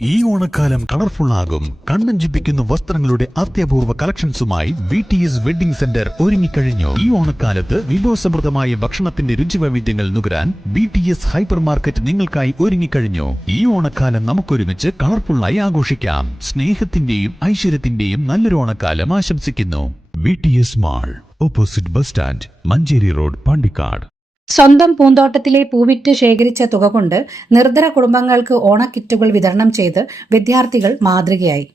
ഈ ഓണക്കാലം കളർഫുൾ ആകും. കണ്ണഞ്ചിപ്പിക്കുന്ന വസ്ത്രങ്ങളുടെ അത്യപൂർവ കളക്ഷൻസുമായി BTS വെഡിംഗ് സെന്റർ ഒരുങ്ങിക്കഴിഞ്ഞു. ഈ ഓണക്കാലത്ത് വിഭവസമൃദ്ധമായ ഭക്ഷണത്തിന്റെ രുചിവൈവിധ്യങ്ങൾ നുകരാൻ BTS ഹൈപ്പർ മാർക്കറ്റ് നിങ്ങൾക്കായി ഒരുങ്ങിക്കഴിഞ്ഞു. ഈ ഓണക്കാലം നമുക്കൊരുമിച്ച് കളർഫുള്ളായി ആഘോഷിക്കാം. സ്നേഹത്തിന്റെയും ഐശ്വര്യത്തിന്റെയും നല്ലൊരു ഓണക്കാലം ആശംസിക്കുന്നു. BTS mall, opposite bus stand, Manjeri road, Pandikkad. സ്വന്തം പൂന്തോട്ടത്തിലെ പൂവിറ്റ് ശേഖരിച്ച തുക കൊണ്ട് നിർധന കുടുംബങ്ങൾക്ക് ഓണക്കിറ്റുകൾ വിതരണം ചെയ്ത് വിദ്യാർത്ഥികൾ മാതൃകയായി.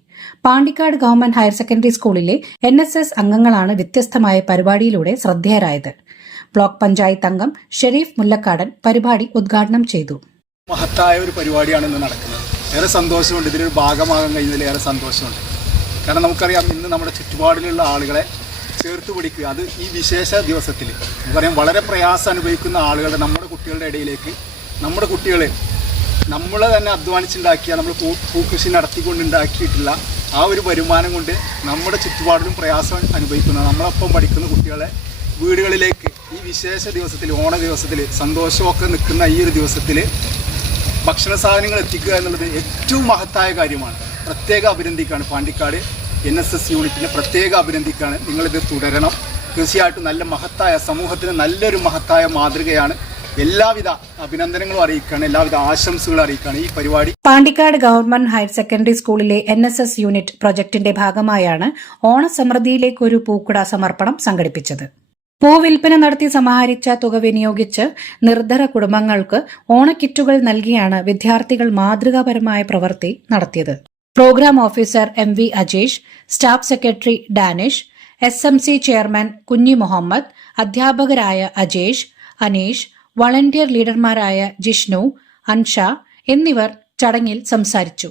പാണ്ടിക്കാട് ഗവൺമെന്റ് ഹയർ സെക്കൻഡറി സ്കൂളിലെ NSS അംഗങ്ങളാണ് വ്യത്യസ്തമായ പരിപാടിയിലൂടെ ശ്രദ്ധേയരായത്. ബ്ലോക്ക് പഞ്ചായത്ത് അംഗം ഷെരീഫ് മുല്ലക്കാടൻ പരിപാടി ഉദ്ഘാടനം ചെയ്തു. മഹത്തായ ഒരു പരിപാടിയാണ് ഇന്ന് നടക്കുന്നത്. ഏറെ സന്തോഷമുണ്ട്. ഇതിലൊരു ഭാഗമാകാൻ കഴിഞ്ഞതിൽ ഏറെ സന്തോഷമുണ്ട്. കാരണം നമുക്കറിയാം, ഇന്ന് നമ്മുടെ ചുറ്റുപാടിലുള്ള ആളുകളെ ചേർത്ത് പിടിക്കുക, അത് ഈ വിശേഷ ദിവസത്തിൽ നമുക്കറിയാം വളരെ പ്രയാസം അനുഭവിക്കുന്ന ആളുകളുടെ നമ്മുടെ കുട്ടികളുടെ ഇടയിലേക്ക് നമ്മുടെ കുട്ടികളെ നമ്മളെ തന്നെ അധ്വാനിച്ചുണ്ടാക്കിയ നമ്മൾ പൂക്കൃഷി നടത്തിക്കൊണ്ടുണ്ടാക്കിയിട്ടുള്ള ആ ഒരു വരുമാനം കൊണ്ട് നമ്മുടെ ചുറ്റുപാടിലും പ്രയാസം അനുഭവിക്കുന്ന നമ്മളൊപ്പം പഠിക്കുന്ന കുട്ടികളെ വീടുകളിലേക്ക് ഈ വിശേഷ ദിവസത്തിൽ, ഓണ ദിവസത്തിൽ സന്തോഷമൊക്കെ നിൽക്കുന്ന ഈ ഒരു ദിവസത്തിൽ ഭക്ഷണ സാധനങ്ങൾ എത്തിക്കുക എന്നുള്ളത് ഏറ്റവും മഹത്തായ കാര്യമാണ്. പ്രത്യേക അഭിനന്ദിക്കുകയാണ്. പാണ്ടിക്കാട് NSS യൂണിറ്റിനെ പ്രത്യേക അഭിനന്ദിക്കുകയാണ്. നിങ്ങളിത് തുടരണം. തീർച്ചയായിട്ടും നല്ല മഹത്തായ, സമൂഹത്തിന് നല്ലൊരു മഹത്തായ മാതൃകയാണ്. എല്ലാവിധ അഭിനന്ദനങ്ങളും അറിയിക്കുകയാണ്, എല്ലാവിധ ആശംസകളും അറിയിക്കുകയാണ് ഈ പരിപാടി. പാണ്ടിക്കാട് ഗവൺമെന്റ് ഹയർ സെക്കൻഡറി സ്കൂളിലെ NSS യൂണിറ്റ് പ്രൊജക്ടിന്റെ ഭാഗമായാണ് ഓണസമൃദ്ധിയിലേക്ക് ഒരു പൂക്കുട സമർപ്പണം സംഘടിപ്പിച്ചത്. പൂവിൽപ്പന നടത്തി സമാഹരിച്ച തുക വിനിയോഗിച്ച് നിർധന കുടുംബങ്ങൾക്ക് ഓണക്കിറ്റുകൾ നൽകിയാണ് വിദ്യാർത്ഥികൾ മാതൃകാപരമായ പ്രവൃത്തി നടത്തിയത്. Programme officer MV Ajesh, staff secretary Danish, SMC chairman Kunhi Muhammad, അധ്യാപകരായ അജേഷ്, അനീഷ്, വളണ്ടിയർ ലീഡർമാരായ ജിഷ്ണു, അൻഷ എന്നിവർ ചടങ്ങിൽ സംസാരിച്ചു.